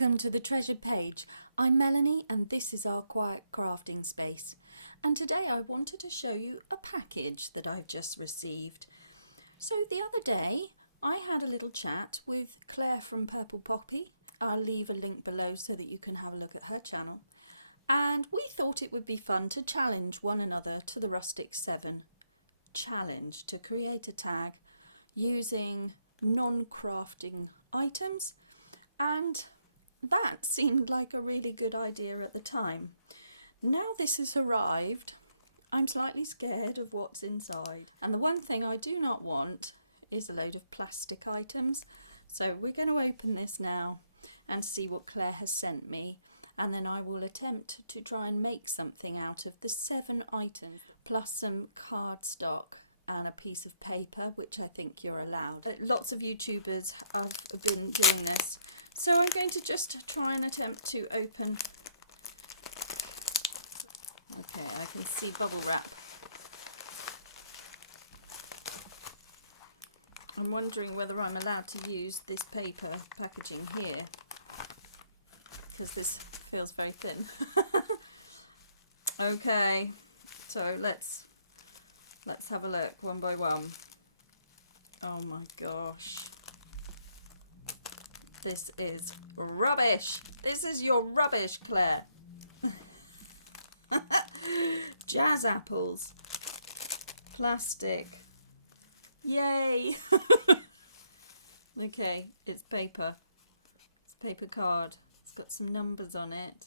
Welcome to the Treasured Page. I'm Melanie and this is our quiet crafting space. And today I wanted to show you a package that I've just received. So the other day I had a little chat with Claire from Purple Poppy. I'll leave a link below so that you can have a look at her channel. And we thought it would be fun to challenge one another to the Rustic Seven challenge to create a tag using non-crafting items. And that seemed like a really good idea at the time. Now this has arrived, I'm slightly scared of what's inside. And the one thing I do not want is a load of plastic items. So we're going to open this now and see what Claire has sent me. And then I will attempt to try and make something out of the 7 items, plus some cardstock and a piece of paper, which I think you're allowed. Lots of YouTubers have been doing this. So I'm going to just try and attempt to open. Okay, I can see bubble wrap. I'm wondering whether I'm allowed to use this paper packaging here, because this feels very thin. Okay, so let's have a look one by one. Oh my gosh. This is rubbish. This is your rubbish, Claire. Jazz apples. Plastic. Yay. Okay, it's paper. It's paper card. It's got some numbers on it.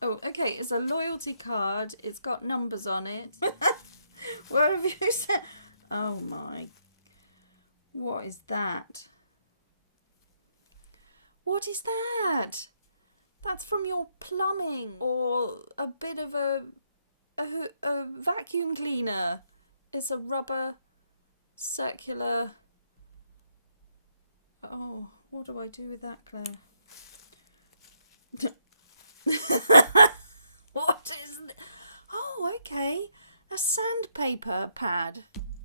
Oh, okay, it's a loyalty card. It's got numbers on it. What have you said? Oh my. What is that? What is that? That's from your plumbing or a bit of a vacuum cleaner. It's a rubber circular. Oh, what do I do with that, Claire? What is it? Oh, okay. A sandpaper pad.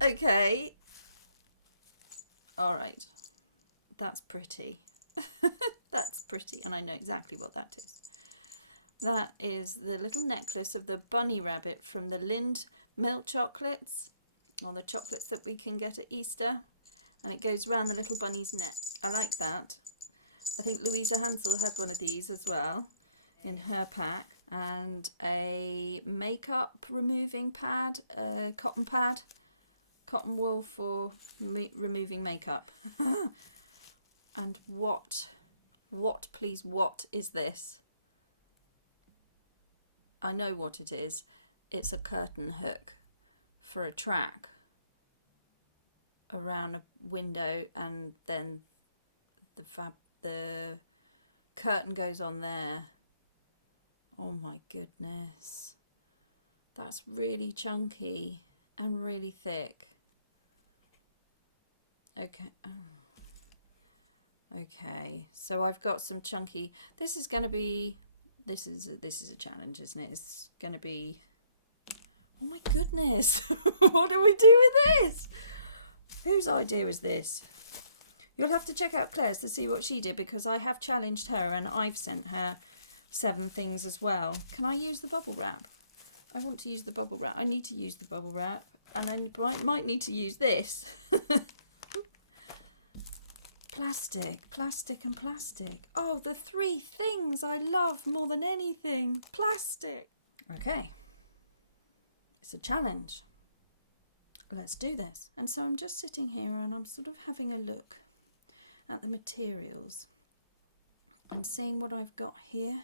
Okay. All right. That's pretty. That's pretty, and I know exactly what that is. That is the little necklace of the bunny rabbit from the Lind milk chocolates, or the chocolates that we can get at Easter, and it goes around the little bunny's neck. I like that. I think Louisa Hansel had one of these as well in her pack, and a makeup removing pad, a cotton pad, cotton wool for removing makeup. And what is this? I know what it is. It's a curtain hook for a track around a window, and then the curtain goes on there. Oh my goodness. That's really chunky and really thick. Okay. Oh. Okay, so I've got some chunky. This is going to be. This is a challenge, isn't it? It's going to be. Oh my goodness! What do we do with this? Whose idea is this? You'll have to check out Claire's to see what she did, because I have challenged her and I've sent her 7 things as well. Can I use the bubble wrap? I want to use the bubble wrap. I need to use the bubble wrap, and I might need to use this. Plastic and plastic. Oh, the 3 things I love more than anything. Plastic. Okay. It's a challenge. Let's do this. And so I'm just sitting here and I'm sort of having a look at the materials and seeing what I've got here,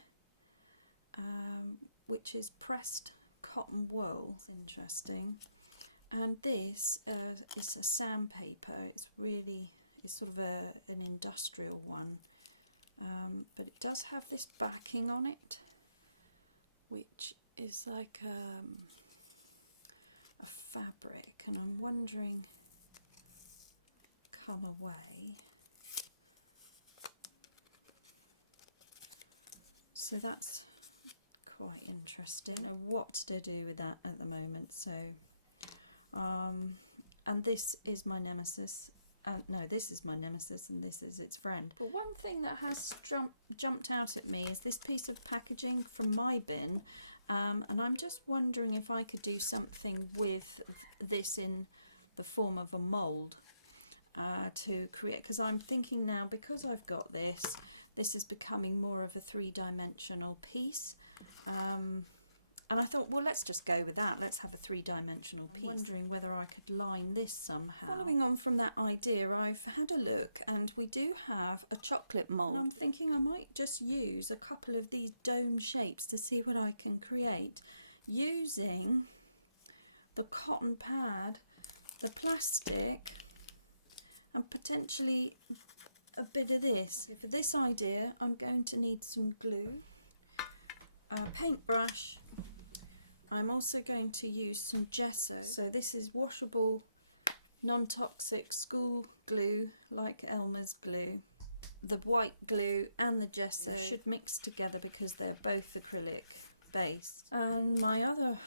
which is pressed cotton wool. It's interesting. And this is a sandpaper. It's sort of an industrial one, but it does have this backing on it, which is like a fabric, and I'm wondering colourway. So that's quite interesting. I don't know what to do with that at the moment. So, and this is my nemesis. no, this is my nemesis and this is its friend. But one thing that has jumped out at me is this piece of packaging from my bin, and I'm just wondering if I could do something with this in the form of a mould to create, because I'm thinking now, because I've got this is becoming more of a three-dimensional piece. And I thought, well, let's just go with that. Let's have a three-dimensional piece. I'm wondering whether I could line this somehow. Following on from that idea, I've had a look and we do have a chocolate mould. I'm thinking I might just use a couple of these dome shapes to see what I can create using the cotton pad, the plastic, and potentially a bit of this. For this idea, I'm going to need some glue, a paintbrush. I'm also going to use some gesso. So this is washable, non-toxic school glue, like Elmer's glue. The white glue and the gesso should mix together because they're both acrylic based. And my other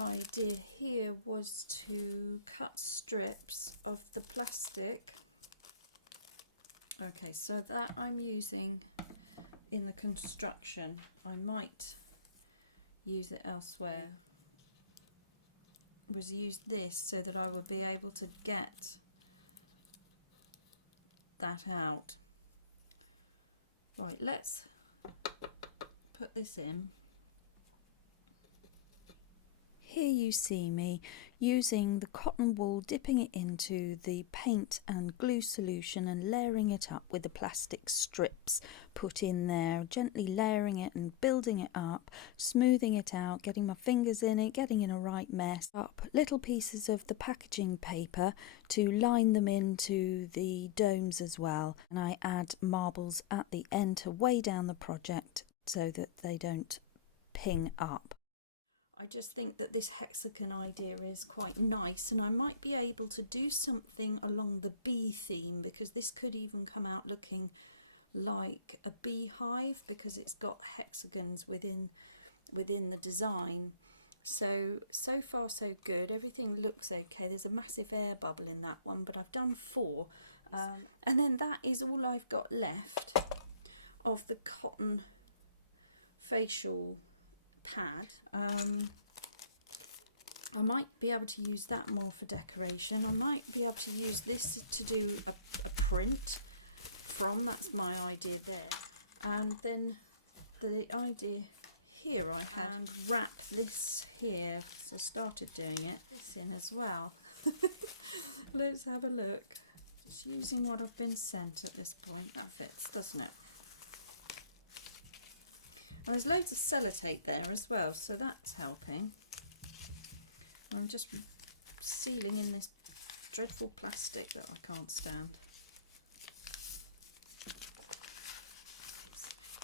idea here was to cut strips of the plastic. Okay, so that I'm using in the construction. I might use it elsewhere. Was use this so that I will be able to get that out. Right, let's put this in. Here you see me using the cotton wool, dipping it into the paint and glue solution and layering it up with the plastic strips put in there, gently layering it and building it up, smoothing it out, getting my fingers in it, getting in a right mess. Up little pieces of the packaging paper to line them into the domes as well, and I add marbles at the end to weigh down the project so that they don't ping up. I just think that this hexagon idea is quite nice, and I might be able to do something along the bee theme, because this could even come out looking like a beehive because it's got hexagons within the design. So far so good. Everything looks okay. There's a massive air bubble in that one, but I've done 4. And then that is all I've got left of the cotton facial pad. I might be able to use that more for decoration. I might be able to use this to do a print from. That's my idea there. And then the idea here I had, and wrap this here. So I started doing it. This in as well. Let's have a look. Just using what I've been sent at this point. That fits, doesn't it? Well, there's loads of sellotape there as well, so that's helping. I'm just sealing in this dreadful plastic that I can't stand.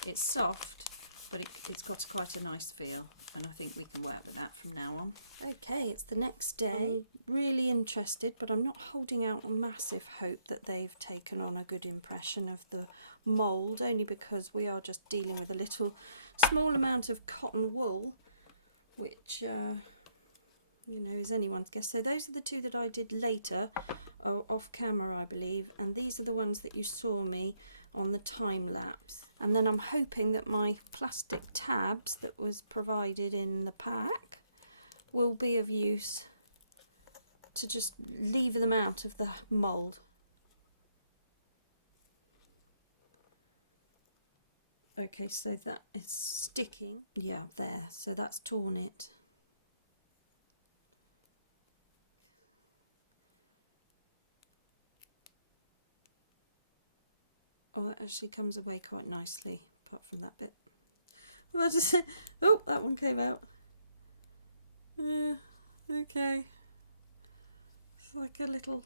It's soft, but it's got quite a nice feel, and I think we can work with that from now on. Okay, it's the next day. I'm really interested, but I'm not holding out a massive hope that they've taken on a good impression of the mould, only because we are just dealing with a little small amount of cotton wool, which you know, is anyone's guess. So those are the 2 that I did later, off camera I believe, and these are the ones that you saw me on the time lapse. And then I'm hoping that my plastic tabs that was provided in the pack will be of use to just leave them out of the mould. Okay, so that is sticking. Yeah, there. So that's torn it. Oh, that actually comes away quite nicely, apart from that bit. Well, oh, that one came out. Yeah, okay. It's like a little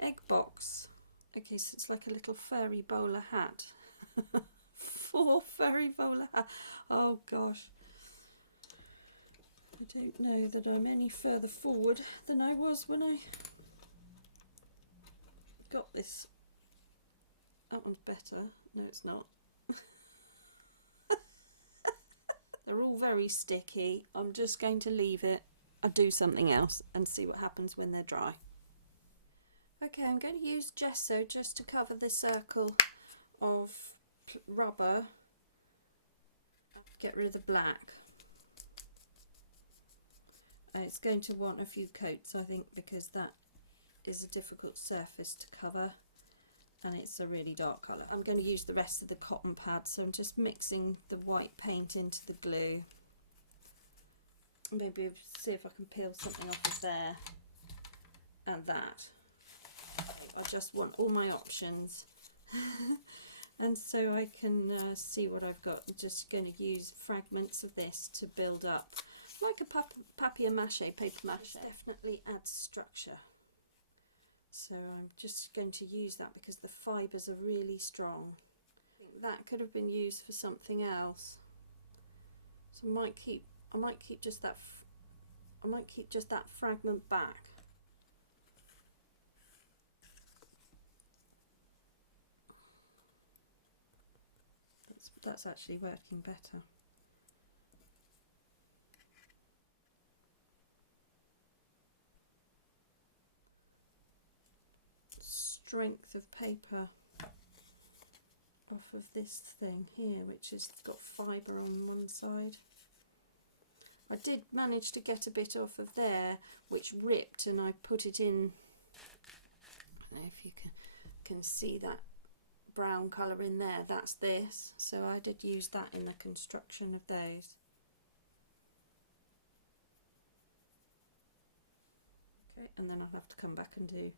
egg box. Okay, so it's like a little furry bowler hat. 4 furry bowler hat. Oh gosh. I don't know that I'm any further forward than I was when I got this. That one's better. No, it's not. They're all very sticky. I'm just going to leave it. I'll do something else and see what happens when they're dry. Okay, I'm going to use gesso just to cover the circle of rubber. Get rid of the black. It's going to want a few coats, I think, because that is a difficult surface to cover and it's a really dark colour. I'm going to use the rest of the cotton pad, so I'm just mixing the white paint into the glue. Maybe see if I can peel something off of there and that. I just want all my options and so I can see what I've got. I'm just going to use fragments of this to build up like a papier-mâché, paper mache. Definitely adds structure. So I'm just going to use that because the fibres are really strong. I think that could have been used for something else. So I might keep just that fragment back. That's actually working better. Strength of paper off of this thing here, which has got fibre on one side. I did manage to get a bit off of there which ripped, and I put it in. I don't know if you can see that brown colour in there. That's this, so I did use that in the construction of those. Okay, and then I'll have to come back and do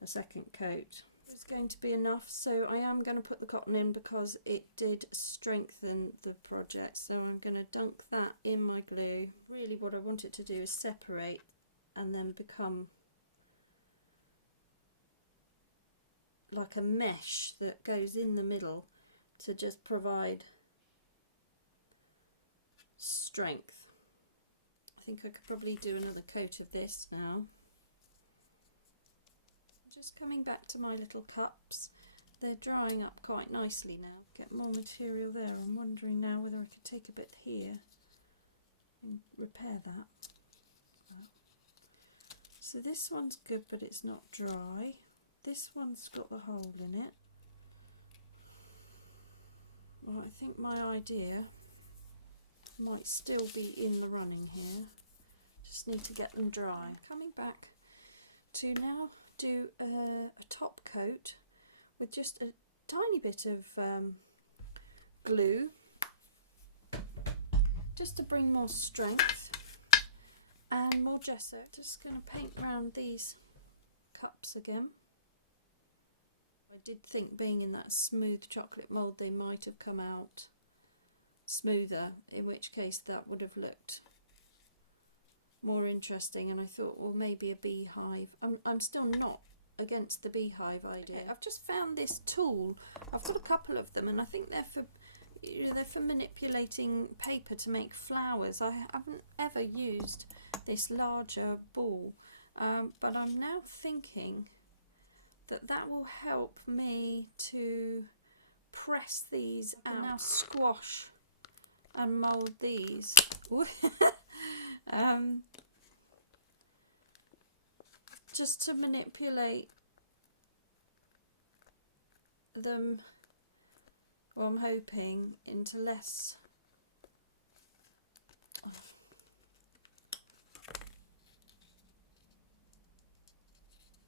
a second coat. It's going to be enough, so I am going to put the cotton in because it did strengthen the project, so I'm going to dunk that in my glue. Really what I want it to do is separate and then become like a mesh that goes in the middle to just provide strength. I think I could probably do another coat of this now. Just coming back to my little cups, they're drying up quite nicely now. Get more material there. I'm wondering now whether I could take a bit here and repair that. So this one's good, but it's not dry. This one's got the hole in it. Well, I think my idea might still be in the running here. Just need to get them dry. Coming back to now do a top coat with just a tiny bit of glue, just to bring more strength, and more gesso. Just going to paint around these cups again. I did think, being in that smooth chocolate mould, they might have come out smoother, in which case that would have looked more interesting, and I thought, well, maybe a beehive. I'm still not against the beehive idea. I've just found this tool. I've got a couple of them, and I think they're for manipulating paper to make flowers. I haven't ever used this larger ball, but I'm now thinking that will help me to press these out. Now squash and mould these. Just to manipulate them, well, I'm hoping, into less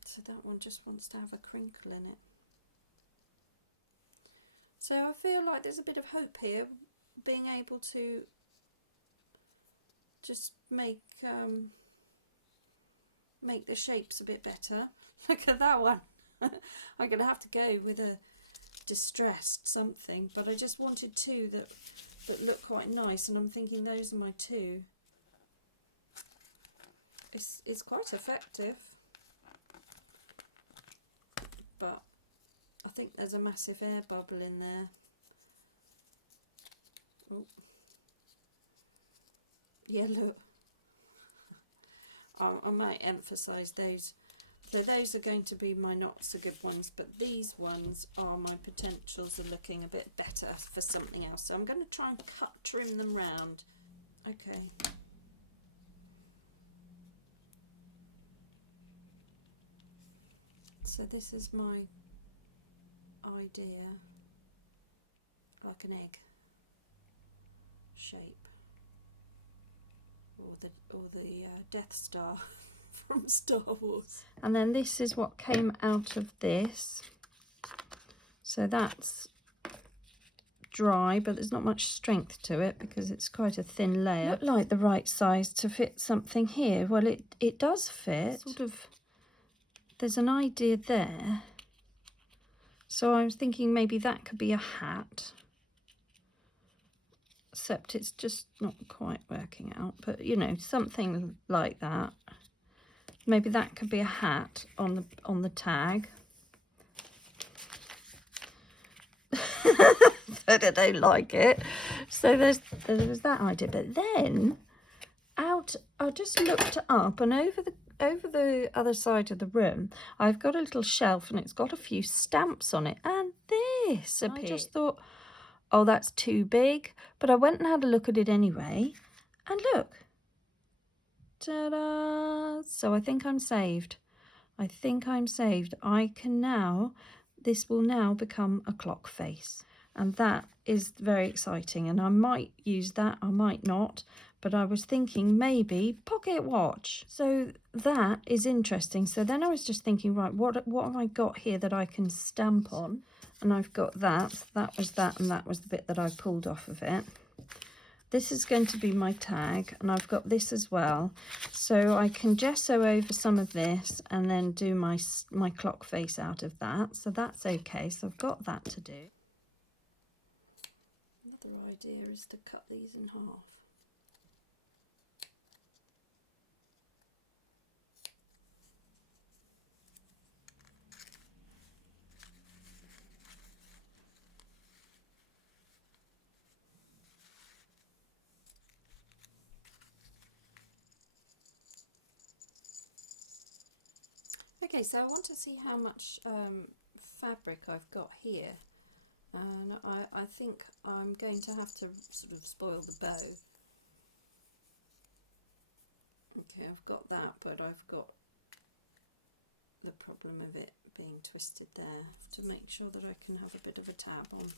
so that one just wants to have a crinkle in it. So I feel like there's a bit of hope here, being able to just make the shapes a bit better. Look at that one. I'm going to have to go with a distressed something, but I just wanted two that look quite nice, and I'm thinking those are my two. It's quite effective, but I think there's a massive air bubble in there. Oh. Yeah, look. I might emphasise those. So those are going to be my not so good ones, but these ones are my potentials are looking a bit better for something else. So I'm going to try and trim them round. Okay. So this is my idea, like an egg shape, or the Death Star from Star Wars. And then this is what came out of this. So that's dry, but there's not much strength to it because it's quite a thin layer. Looked like the right size to fit something here. Well, it does fit. Sort of. There's an idea there. So I was thinking maybe that could be a hat. Except it's just not quite working out. But you know, something like that. Maybe that could be a hat on the tag. So they don't like it. So there was that idea. But then I just looked up, and over the other side of the room, I've got a little shelf, and it's got a few stamps on it. And this appeared. I just thought, oh, that's too big. But I went and had a look at it anyway. And look. Ta-da! So I think I'm saved. I think I'm saved. I can now, this will now become a clock face. And that is very exciting. And I might use that, I might not. But I was thinking maybe pocket watch. So that is interesting. So then I was just thinking, right, what have I got here that I can stamp on? And I've got that. That was that, and that was the bit that I pulled off of it. This is going to be my tag, and I've got this as well. So I can gesso over some of this and then do my clock face out of that. So that's okay. So I've got that to do. Another idea is to cut these in half. Okay, so I want to see how much fabric I've got here, and I think I'm going to have to sort of spoil the bow. Okay, I've got that, but I've got the problem of it being twisted there. I have to make sure that I can have a bit of a tab on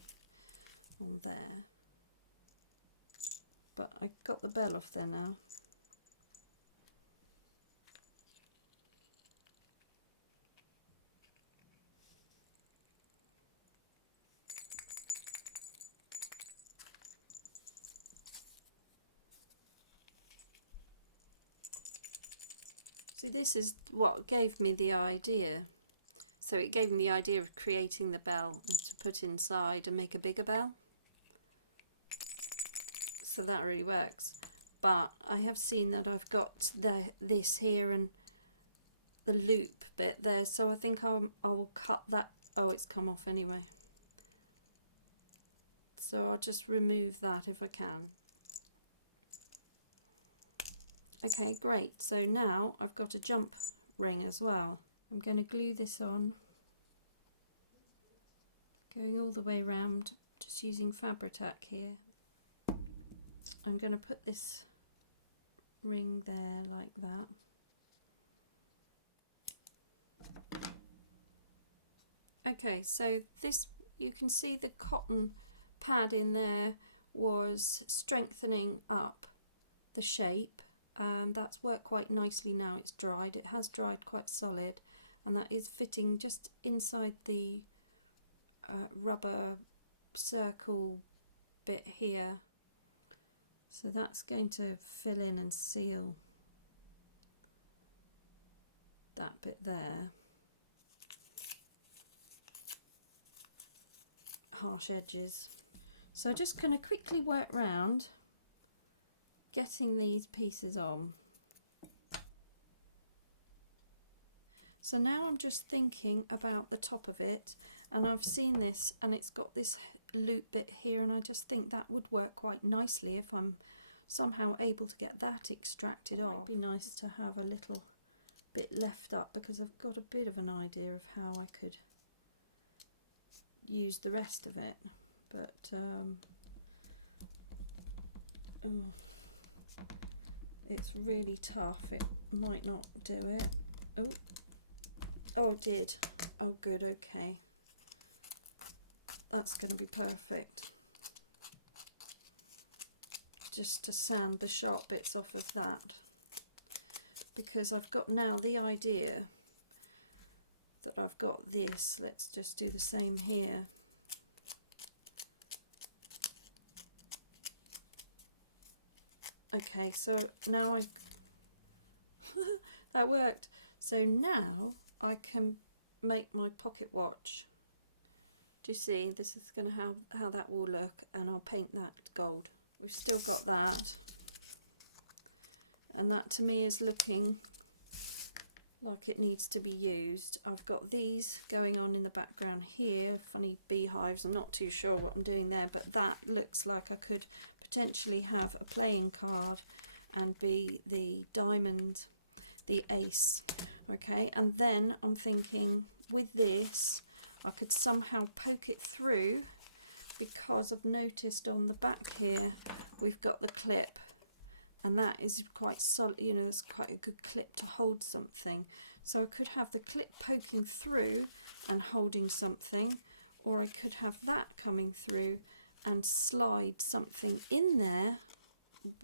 there. But I got the bell off there now. See, this is what gave me the idea. So it gave me the idea of creating the bell and to put inside and make a bigger bell. So that really works. But I have seen that I've got this here and the loop bit there, so I think I will cut that. Oh, it's come off anyway. So I'll just remove that if I can. Okay, great. So now I've got a jump ring as well. I'm going to glue this on, going all the way around, just using Fabri-Tac here. I'm going to put this ring there like that. Okay, so this, you can see the cotton pad in there was strengthening up the shape, and that's worked quite nicely now it's dried. It has dried quite solid, and that is fitting just inside the rubber circle bit here. So that's going to fill in and seal that bit there. Harsh edges. So I'm just going to quickly work round getting these pieces on. So now I'm just thinking about the top of it, and I've seen this and it's got this loop bit here, and I just think that would work quite nicely if I'm somehow able to get that extracted off. It'd be nice to have a little bit left up because I've got a bit of an idea of how I could use the rest of it, but it's really tough. It might not do it. Oh, Oh, it did. Oh, good, okay. That's going to be perfect. Just to sand the sharp bits off of that. Because I've got now the idea that I've got this. Let's just do the same here. Okay, so now that worked. So now I can make my pocket watch. Do you see? This is going to how that will look, and I'll paint that gold. We've still got that, and that to me is looking like it needs to be used. I've got these going on in the background here, funny beehives. I'm not too sure what I'm doing there, but that looks like I could potentially have a playing card and be the diamond, the ace. Okay, and then I'm thinking with this I could somehow poke it through, because I've noticed on the back here we've got the clip, and that is quite solid, you know, it's quite a good clip to hold something. So I could have the clip poking through and holding something, or I could have that coming through and slide something in there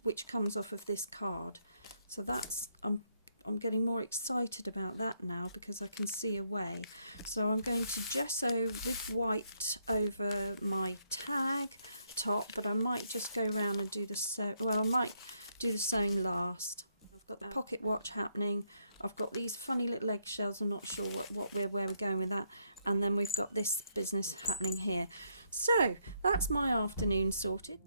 which comes off of this card. So that's, I'm getting more excited about that now because I can see a way. So I'm going to gesso with white over my tag top, but I might just go around and do the well, I might do the sewing last. I've got the pocket watch happening. I've got these funny little eggshells. I'm not sure where we're going with that. And then we've got this business happening here. So that's my afternoon sorted.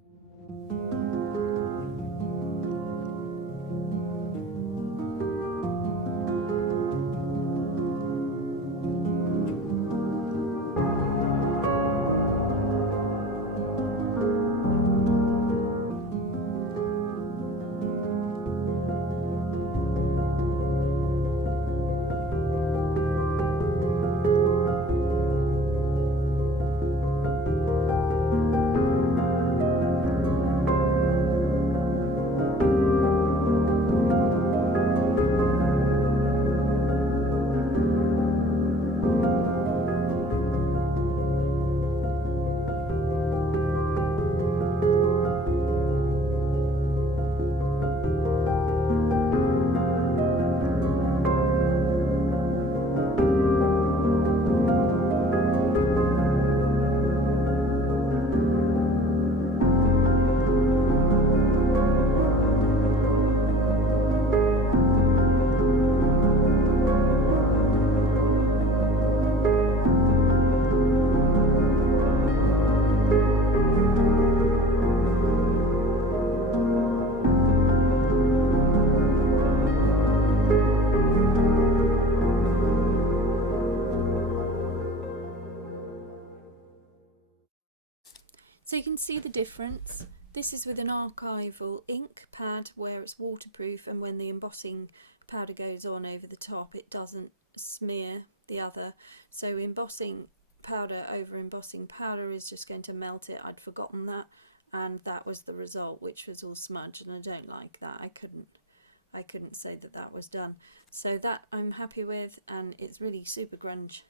So you can see the difference. This is with an archival ink pad where it's waterproof, and when the embossing powder goes on over the top it doesn't smear the other. So embossing powder over embossing powder is just going to melt it. I'd forgotten that, and that was the result, which was all smudged, and I don't like that. I couldn't say that that was done. So that I'm happy with, and it's really super grungy,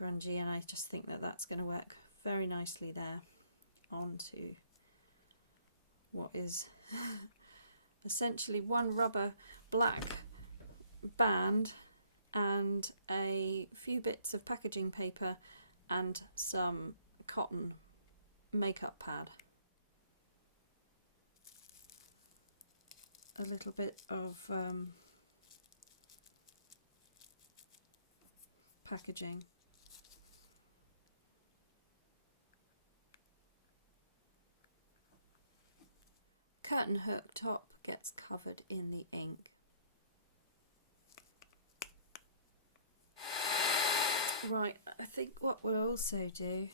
and I just think that that's going to work very nicely there onto what is essentially one rubber black band and a few bits of packaging paper and some cotton makeup pad. A little bit of packaging. Curtain hook top gets covered in the ink. Right, I think what we'll also do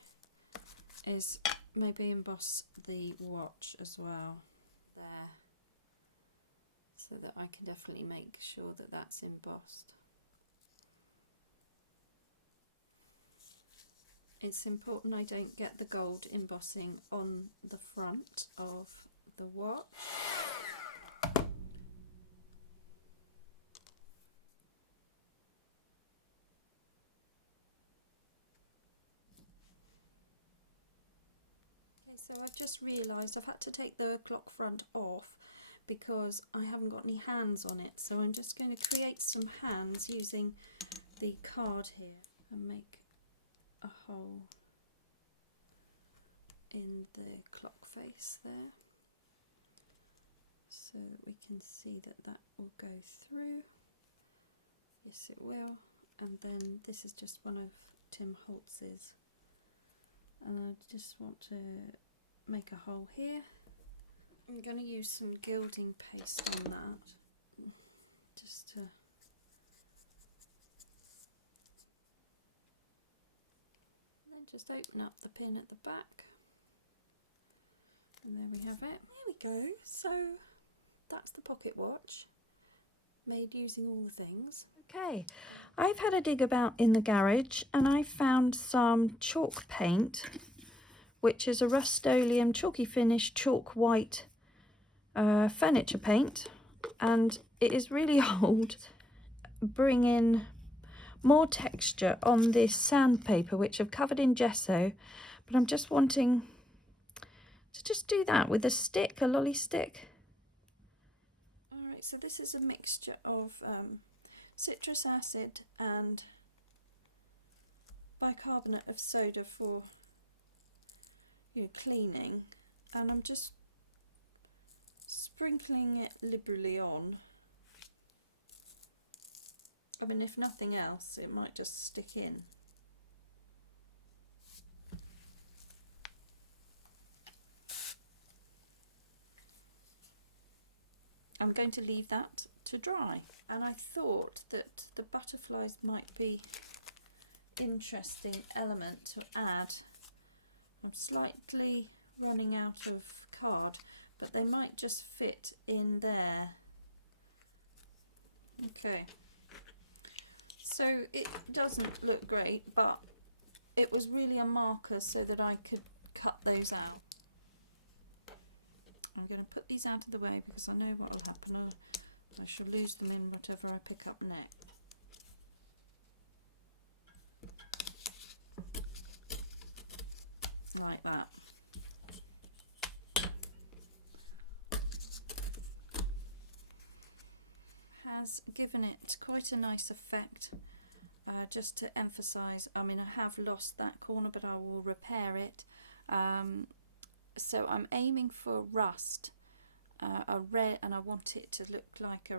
is maybe emboss the watch as well there, so that I can definitely make sure that that's embossed. It's important I don't get the gold embossing on the front of the watch. So I've just realised I've had to take the clock front off because I haven't got any hands on it, so I'm just going to create some hands using the card here and make a hole in the clock face there so that we can see that that will go through. Yes, it will. And then this is just one of Tim Holtz's, and I just want to make a hole here. I'm going to use some gilding paste on that, just to then just open up the pin at the back, and there we have it. There we go. So that's the pocket watch, made using all the things. Okay, I've had a dig about in the garage and I found some chalk paint, which is a Rust-Oleum chalky finish chalk white furniture paint, and it is really old, bringing more texture on this sandpaper which I've covered in gesso, but I'm just wanting to just do that with a stick, a lolly stick. Alright, so this is a mixture of citrus acid and bicarbonate of soda for cleaning, and I'm just sprinkling it liberally on. I mean, if nothing else, it might just stick in. I'm going to leave that to dry, and I thought that the butterflies might be interesting element to add. I'm slightly running out of card, but they might just fit in there. Okay, so it doesn't look great, but it was really a marker so that I could cut those out. I'm going to put these out of the way because I know what will happen. I shall lose them in whatever I pick up next. Like that. Has given it quite a nice effect, just to emphasise. I mean, I have lost that corner, but I will repair it. So I'm aiming for rust, a red, and I want it to look like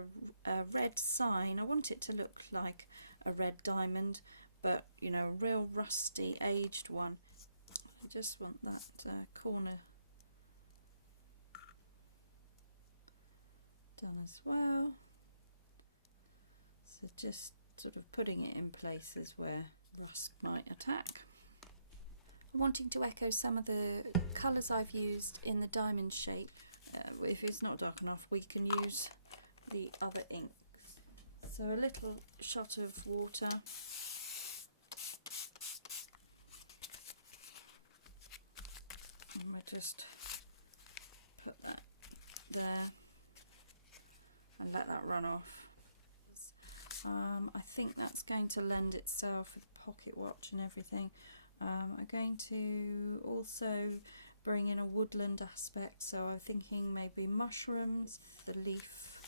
a red sign. I want it to look like a red diamond, but you know, a real rusty, aged one. I just want that corner done as well. So just sort of putting it in places where rust might attack. Wanting to echo some of the colours I've used in the diamond shape. If it's not dark enough, we can use the other inks. So a little shot of water. And we'll just put that there and let that run off. I think that's going to lend itself with the pocket watch and everything. I'm going to also bring in a woodland aspect, so I'm thinking maybe mushrooms, the leaf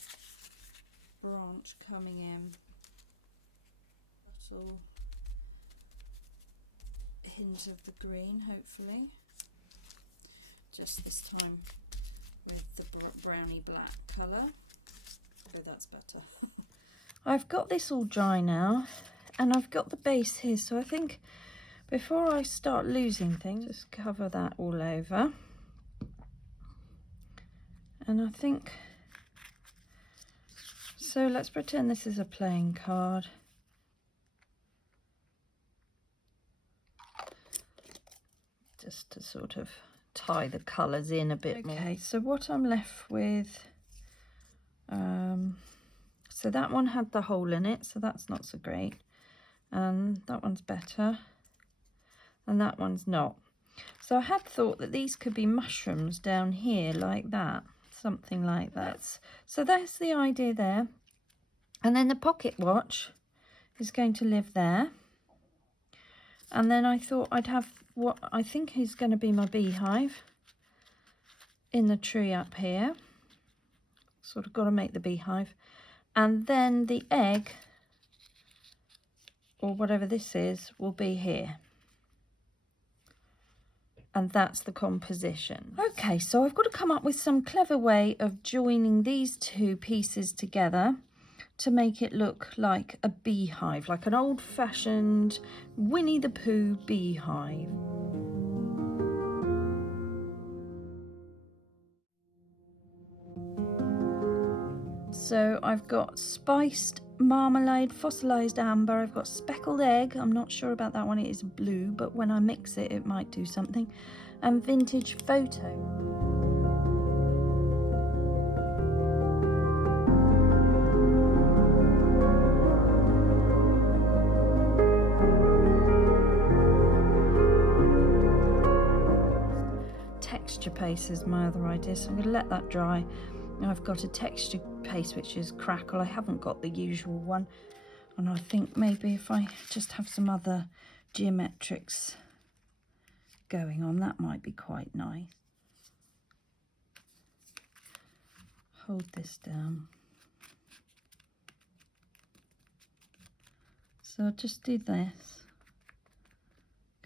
branch coming in, little hint of the green, hopefully, just this time with the browny black colour. Oh, that's better. I've got this all dry now, and I've got the base here, so I think before I start losing things, just cover that all over. And I think, so let's pretend this is a playing card. Just to sort of tie the colours in a bit more. Okay, so what I'm left with, so that one had the hole in it, so that's not so great. And that one's better. And that one's not. So I had thought that these could be mushrooms down here like that, something like that. So that's the idea there. And then the pocket watch is going to live there. And then I thought I'd have what I think is going to be my beehive. in the tree up here. Sort of got to make the beehive. And then the egg, or whatever this is, will be here. And that's the composition. Okay, so I've got to come up with some clever way of joining these two pieces together to make it look like a beehive, like an old-fashioned Winnie the Pooh beehive. So I've got spiced marmalade, fossilized amber, I've got speckled egg, I'm not sure about that one, it is blue, but when I mix it, it might do something, and vintage photo. Texture paste is my other idea, so I'm going to let that dry. Now I've got a texture paste which is crackle. I haven't got the usual one, and I think maybe if I just have some other geometrics going on, that might be quite nice. Hold this down. So I'll just do this,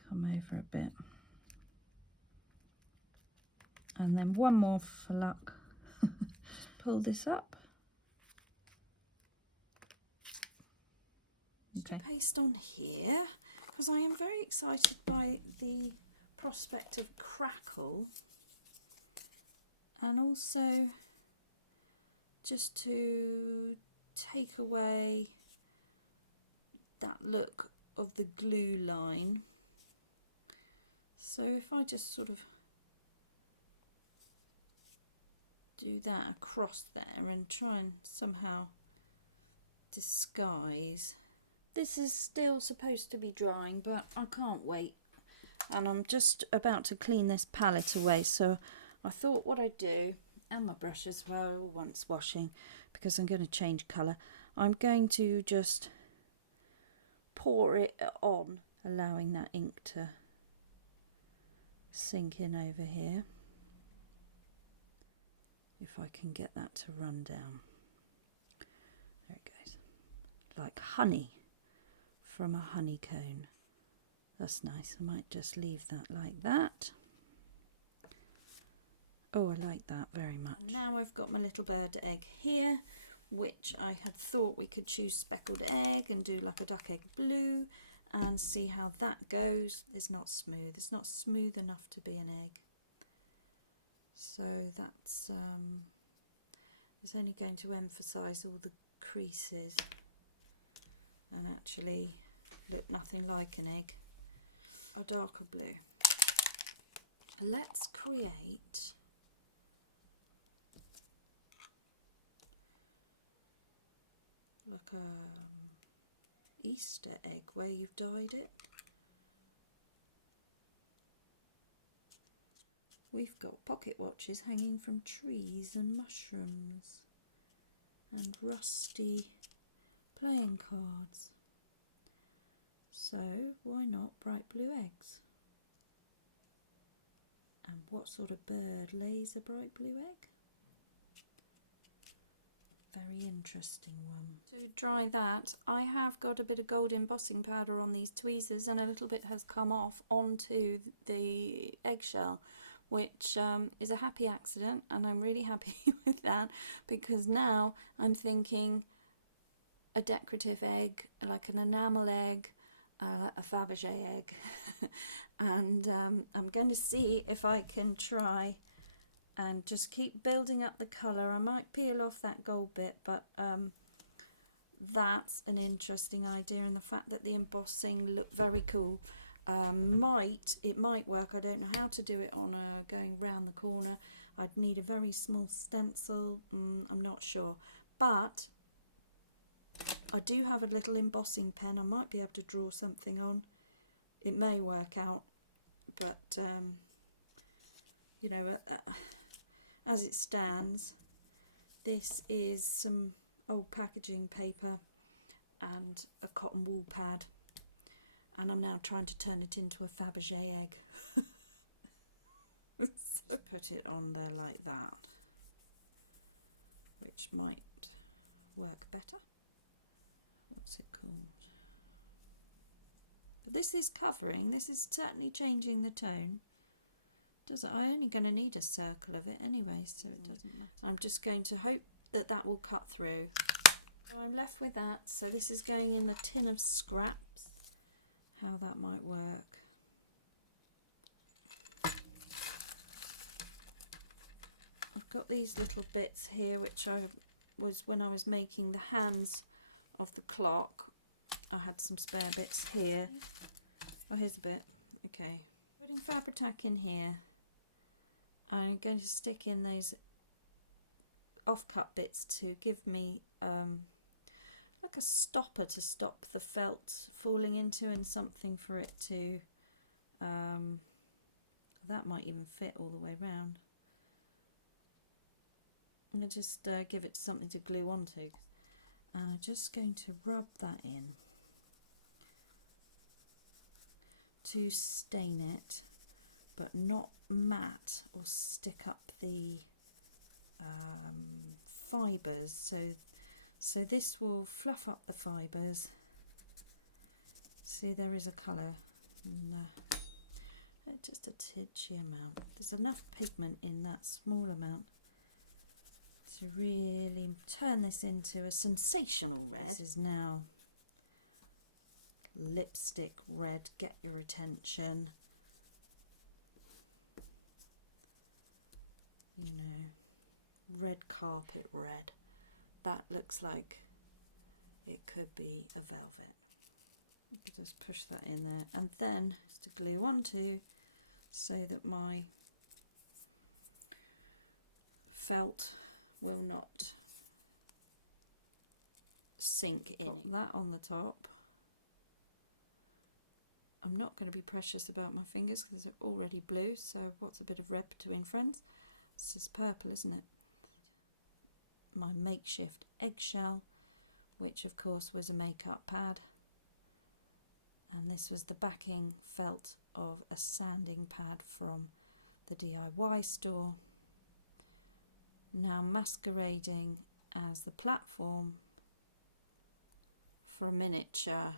come over a bit, and then one more for luck. Pull this up. Okay. Paste on here, because I am very excited by the prospect of crackle, and also just to take away that look of the glue line. So if I just sort of do that across there and try and somehow disguise. This is still supposed to be drying, but I can't wait, and I'm just about to clean this palette away, so I thought what I'd do, and my brush as well once washing, because I'm going to change colour, I'm going to just pour it on, allowing that ink to sink in over here. If I can get that to run down. There it goes. Like honey from a honeycomb. That's nice. I might just leave that like that. Oh, I like that very much. Now I've got my little bird egg here, which I had thought we could choose speckled egg and do like a duck egg blue and see how that goes. It's not smooth. It's not smooth enough to be an egg. So that's it's only going to emphasise all the creases and actually look nothing like an egg. A darker blue. Let's create like a Easter egg where you've dyed it. We've got pocket watches hanging from trees and mushrooms and rusty playing cards. So why not bright blue eggs? And what sort of bird lays a bright blue egg? Very interesting one. To dry that, I have got a bit of gold embossing powder on these tweezers, and a little bit has come off onto the eggshell, which is a happy accident, and I'm really happy with that, because now I'm thinking a decorative egg, like an enamel egg, a Fabergé egg, and I'm going to see if I can try and just keep building up the colour. I might peel off that gold bit, but that's an interesting idea, and the fact that the embossing looked very cool. It might work. I don't know how to do it on going round the corner. I'd need a very small stencil. I'm not sure, but I do have a little embossing pen. I might be able to draw something on. It may work out, but you know, as it stands, this is some old packaging paper and a cotton wool pad, and I'm now trying to turn it into a Fabergé egg. So put it on there like that, which might work better. What's it called? But this is covering, this is certainly changing the tone. I'm only going to need a circle of it anyway, so it doesn't matter. I'm just going to hope that that will cut through. So I'm left with that, so this is going in the tin of scraps. How that might work. I've got these little bits here which when I was making the hands of the clock, I had some spare bits here. Oh, here's a bit. Okay, putting Fabri-Tac in here. I'm going to stick in those off-cut bits to give me like a stopper to stop the felt falling into, and something for it to that might even fit all the way round. I'm going to just give it something to glue onto, and I'm just going to rub that in to stain it, but not matte or stick up the fibres. So this will fluff up the fibres. See, there is a colour, and just a titchy amount. There's enough pigment in that small amount to really turn this into a sensational red. This is now lipstick red, get your attention. You know, red carpet red. That looks like it could be a velvet. Just push that in there, and then just to glue onto so that my felt will not sink in. Put that on the top. I'm not going to be precious about my fingers because they're already blue, so what's a bit of red between friends? This is purple, isn't it? My makeshift eggshell, which of course was a makeup pad, and this was the backing felt of a sanding pad from the DIY store, now masquerading as the platform for a miniature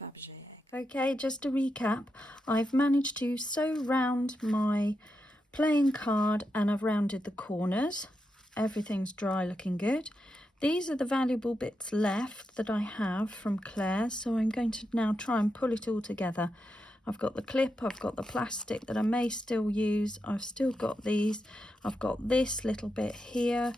Fabergé egg. Okay, just to recap, I've managed to sew round my playing card, and I've rounded the corners. Everything's dry, looking good. These are the valuable bits left that I have from Claire, so I'm going to now try and pull it all together. I've got the clip, I've got the plastic that I may still use, I've still got these, I've got this little bit here.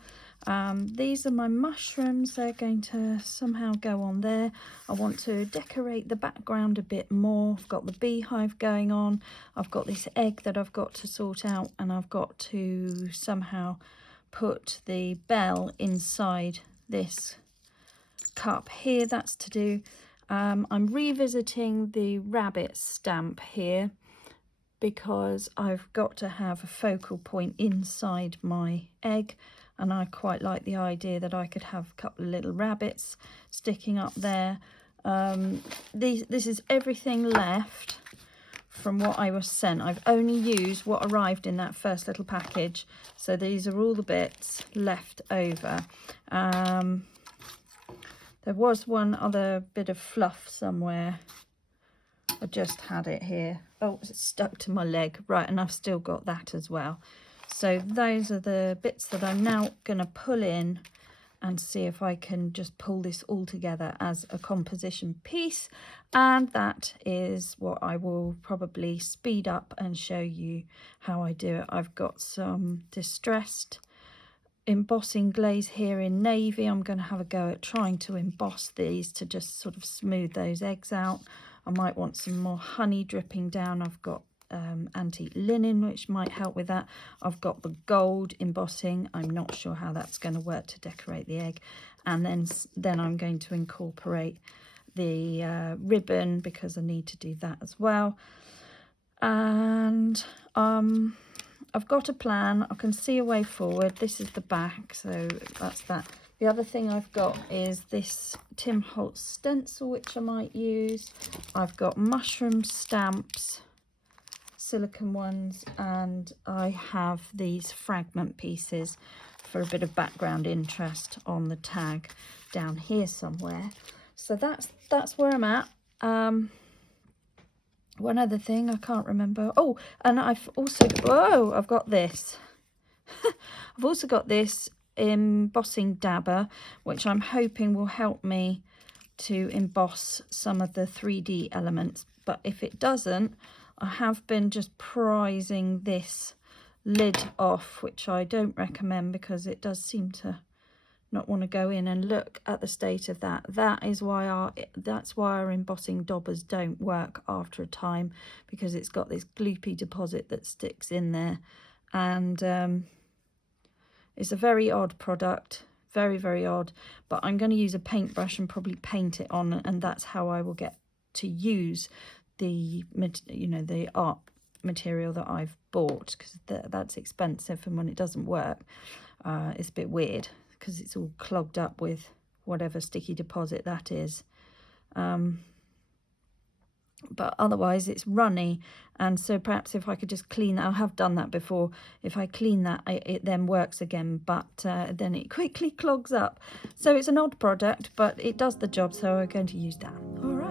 These are my mushrooms, they're going to somehow go on there. I want to decorate the background a bit more. I've got the beehive going on, I've got this egg that I've got to sort out, and I've got to somehow put the bell inside this cup here. That's to do. I'm revisiting the rabbit stamp here because I've got to have a focal point inside my egg, and I quite like the idea that I could have a couple of little rabbits sticking up there. This is everything left from what I was sent. I've only used what arrived in that first little package, so these are all the bits left over. There was one other bit of fluff somewhere. I just had it here. Oh, it's stuck to my leg. Right, and I've still got that as well. So those are the bits that I'm now going to pull in and see if I can just pull this all together as a composition piece. And that is what I will probably speed up and show you how I do it. I've got some distressed embossing glaze here in navy. I'm going to have a go at trying to emboss these to just sort of smooth those eggs out. I might want some more honey dripping down. I've got antique linen, which might help with that. I've got the gold embossing. I'm not sure how that's going to work to decorate the egg. And then I'm going to incorporate the ribbon because I need to do that as well. And I've got a plan. I can see a way forward. This is the back, so that's that. The other thing I've got is this Tim Holtz stencil, which I might use. I've got mushroom stamps, silicone ones, and I have these fragment pieces for a bit of background interest on the tag down here somewhere. So that's where I'm at. One other thing I can't remember. Oh, and I've got this. I've also got this embossing dabber, which I'm hoping will help me to emboss some of the 3D elements. But if it doesn't, I have been just prizing this lid off, which I don't recommend because it does seem to not want to go in. And look at the state of that. That's why our embossing daubers don't work after a time, because it's got this gloopy deposit that sticks in there. And it's a very odd product, very, very odd. But I'm going to use a paintbrush and probably paint it on, and that's how I will get to use the art material that I've bought, because that's expensive, and when it doesn't work, it's a bit weird because it's all clogged up with whatever sticky deposit that is. But otherwise it's runny, and so perhaps if I could just clean that, I have done that before, if I clean that it then works again, but then it quickly clogs up. So it's an odd product, but it does the job, so we're going to use that. All right.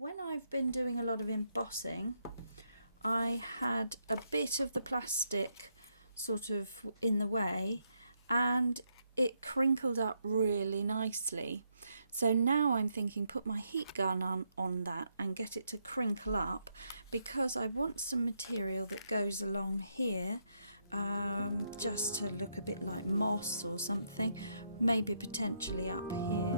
When I've been doing a lot of embossing, I had a bit of the plastic sort of in the way, and it crinkled up really nicely. So now I'm thinking put my heat gun on that and get it to crinkle up, because I want some material that goes along here, just to look a bit like moss or something, maybe potentially up here.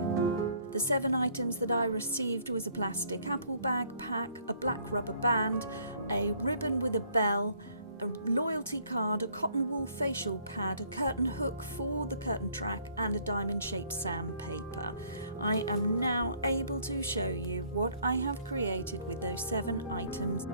The 7 items that I received was a plastic apple bag pack, a black rubber band, a ribbon with a bell, a loyalty card, a cotton wool facial pad, a curtain hook for the curtain track, and a diamond shaped sandpaper. I am now able to show you what I have created with those 7 items.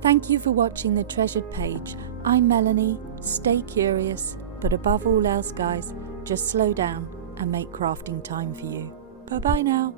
Thank you for watching The Treasured Page. I'm Melanie. Stay curious, but above all else, guys, just slow down and make crafting time for you. Bye bye now.